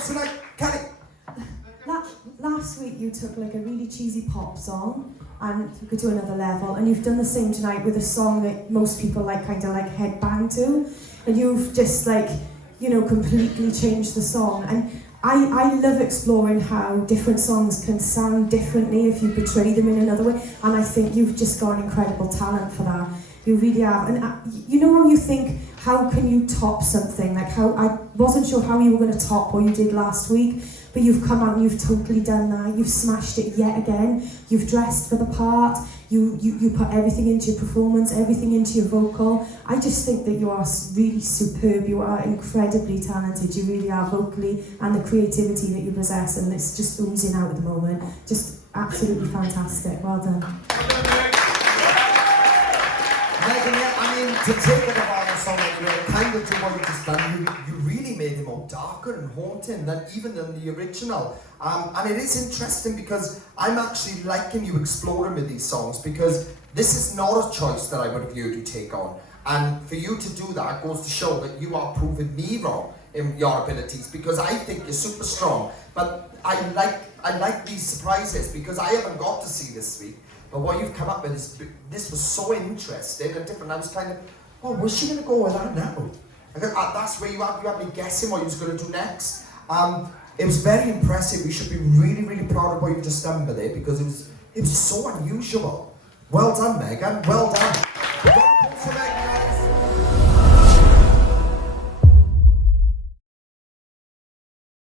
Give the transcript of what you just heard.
songs tonight. Kelly. Last week you took like a really cheesy pop song and you could do another level, and you've done the same tonight with a song that most people like kind of like headbang to, and you've just like, you know, completely changed the song. And I love exploring how different songs can sound differently if you portray them in another way, and I think you've just got an incredible talent for that. You really have. And you know how you think, how can you top something? Like how I wasn't sure how you were going to top what you did last week, but you've come out and you've totally done that. You've smashed it yet again. You've dressed for the part. You put everything into your performance, everything into your vocal. I just think that you are really superb. You are incredibly talented. You really are vocally, and the creativity that you possess, and it's just oozing out at the moment. Just absolutely fantastic. Well done. Megan, yeah, I mean, to take it about a song like that, kind of to what you just done, you really made it more darker and haunting than even in the original. And it is interesting because I'm actually liking you exploring with these songs, because this is not a choice that I would have heard you take on. And for you to do that goes to show that you are proving me wrong in your abilities, because I think you're super strong. But I like these surprises because I haven't got to see this week. But what you've come up with is, this was so interesting and different. I was kind of, oh, where's she going to go with that now? That's where you had me guessing what you was going to do next. It was very impressive. You should be really, really proud of what you've just done with it, because it was so unusual. Well done, Megan. Well done.